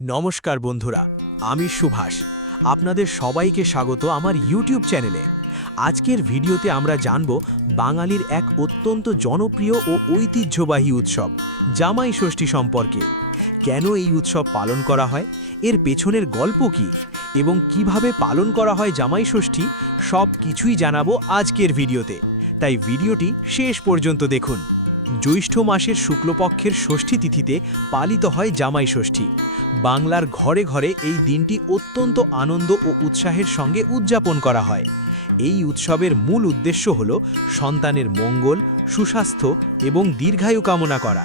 নমস্কার বন্ধুরা, আমি সুভাষ। আপনাদের সবাইকে স্বাগত আমার ইউটিউব চ্যানেলে। আজকের ভিডিওতে আমরা জানব বাঙালির এক অত্যন্ত জনপ্রিয় ও ঐতিহ্যবাহী উৎসব জামাই ষষ্ঠী সম্পর্কে। কেন এই উৎসব পালন করা হয়, এর পেছনের গল্প কী এবং কিভাবে পালন করা হয় জামাই ষষ্ঠী, সব কিছুই জানাবো আজকের ভিডিওতে। তাই ভিডিওটি শেষ পর্যন্ত দেখুন। জ্যৈষ্ঠ মাসের শুক্লপক্ষের ষষ্ঠী তিথিতে পালিত হয় জামাই ষষ্ঠী। বাংলার ঘরে ঘরে এই দিনটি অত্যন্ত আনন্দ ও উৎসাহের সঙ্গে উদযাপন করা হয়। এই উৎসবের মূল উদ্দেশ্য হল সন্তানের মঙ্গল, সুস্বাস্থ্য এবং দীর্ঘায়ু কামনা করা।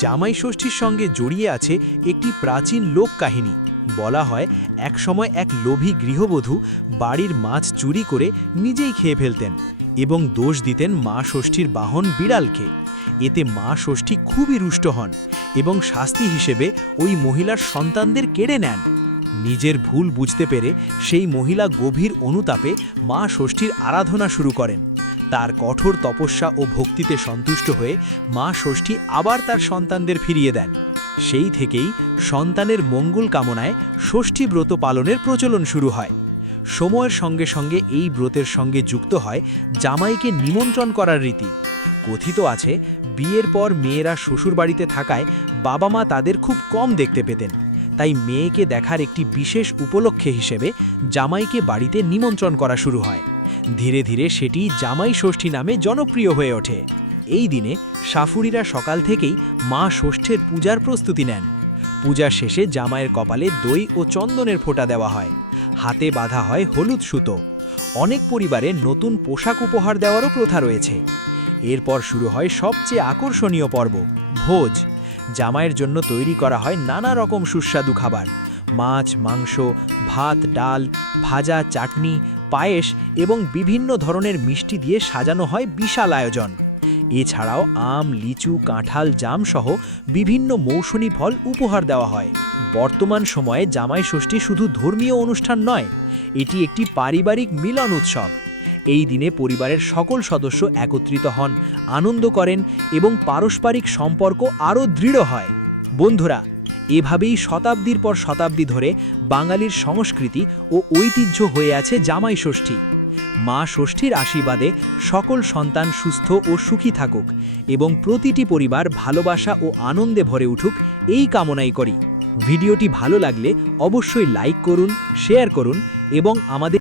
জামাই ষষ্ঠীর সঙ্গে জড়িয়ে আছে একটি প্রাচীন লোককাহিনী। বলা হয় একসময় এক লোভী গৃহবধূ বাড়ির মাছ চুরি করে নিজেই খেয়ে ফেলতেন এবং দোষ দিতেন মা ষষ্ঠীর বাহন বিড়ালকে। এতে মা ষষ্ঠী খুবই রুষ্ট হন এবং শাস্তি হিসেবে ওই মহিলার সন্তানদের কেড়ে নেন। নিজের ভুল বুঝতে পেরে সেই মহিলা গভীর অনুতাপে মা ষষ্ঠীর আরাধনা শুরু করেন। তার কঠোর তপস্যা ও ভক্তিতে সন্তুষ্ট হয়ে মা ষষ্ঠী আবার তার সন্তানদের ফিরিয়ে দেন। সেই থেকেই সন্তানের মঙ্গল কামনায় ষষ্ঠী ব্রত পালনের প্রচলন শুরু হয়। সময়ের সঙ্গে সঙ্গে এই ব্রতের সঙ্গে যুক্ত হয় জামাইকে নিমন্ত্রণ করার রীতি। কথিত আছে বিয়ের পর মেয়েরা শ্বশুরবাড়িতে থাকায় বাবা মা তাদের খুব কম দেখতে পেতেন, তাই মেয়েকে দেখার একটি বিশেষ উপলক্ষে হিসেবে জামাইকে বাড়িতে নিমন্ত্রণ করা শুরু হয়। ধীরে ধীরে সেটি জামাই ষষ্ঠী নামে জনপ্রিয় হয়ে ওঠে। এই দিনে শাশুড়িরা সকাল থেকেই মা ষষ্ঠীর পূজার প্রস্তুতি নেন। পূজা শেষে জামাইয়ের কপালে দই ও চন্দনের ফোঁটা দেওয়া হয়, হাতে বাঁধা হয় হলুদ সুতো। অনেক পরিবারে নতুন পোশাক উপহার দেওয়ারও প্রথা রয়েছে। এরপর শুরু হয় সবচেয়ে আকর্ষণীয় পর্ব, ভোজ। জামাইয়ের জন্য তৈরি করা হয় নানা রকম সুস্বাদু খাবার, মাছ, মাংস, ভাত, ডাল, ভাজা, চাটনি, পায়েস এবং বিভিন্ন ধরনের মিষ্টি দিয়ে সাজানো হয় বিশাল আয়োজন। এছাড়াও আম, লিচু, কাঁঠাল, জাম সহ বিভিন্ন মৌসুমী ফল উপহার দেওয়া হয়। বর্তমান সময়ে জামাই ষষ্ঠী শুধু ধর্মীয় অনুষ্ঠান নয়, এটি একটি পারিবারিক মিলন উৎসব। এই দিনে পরিবারের সকল সদস্য একত্রিত হন, আনন্দ করেন এবং পারস্পরিক সম্পর্ক আরও দৃঢ় হয়। বন্ধুরা, এভাবেই শতাব্দীর পর শতাব্দী ধরে বাঙালির সংস্কৃতি ও ঐতিহ্য হয়ে আছে জামাই ষষ্ঠী। মা ষষ্ঠীর আশীর্বাদে সকল সন্তান সুস্থ ও সুখী থাকুক এবং প্রতিটি পরিবার ভালোবাসা ও আনন্দে ভরে উঠুক, এই কামনাই করি। ভিডিওটি ভালো লাগলে অবশ্যই লাইক করুন, শেয়ার করুন এবং আমাদের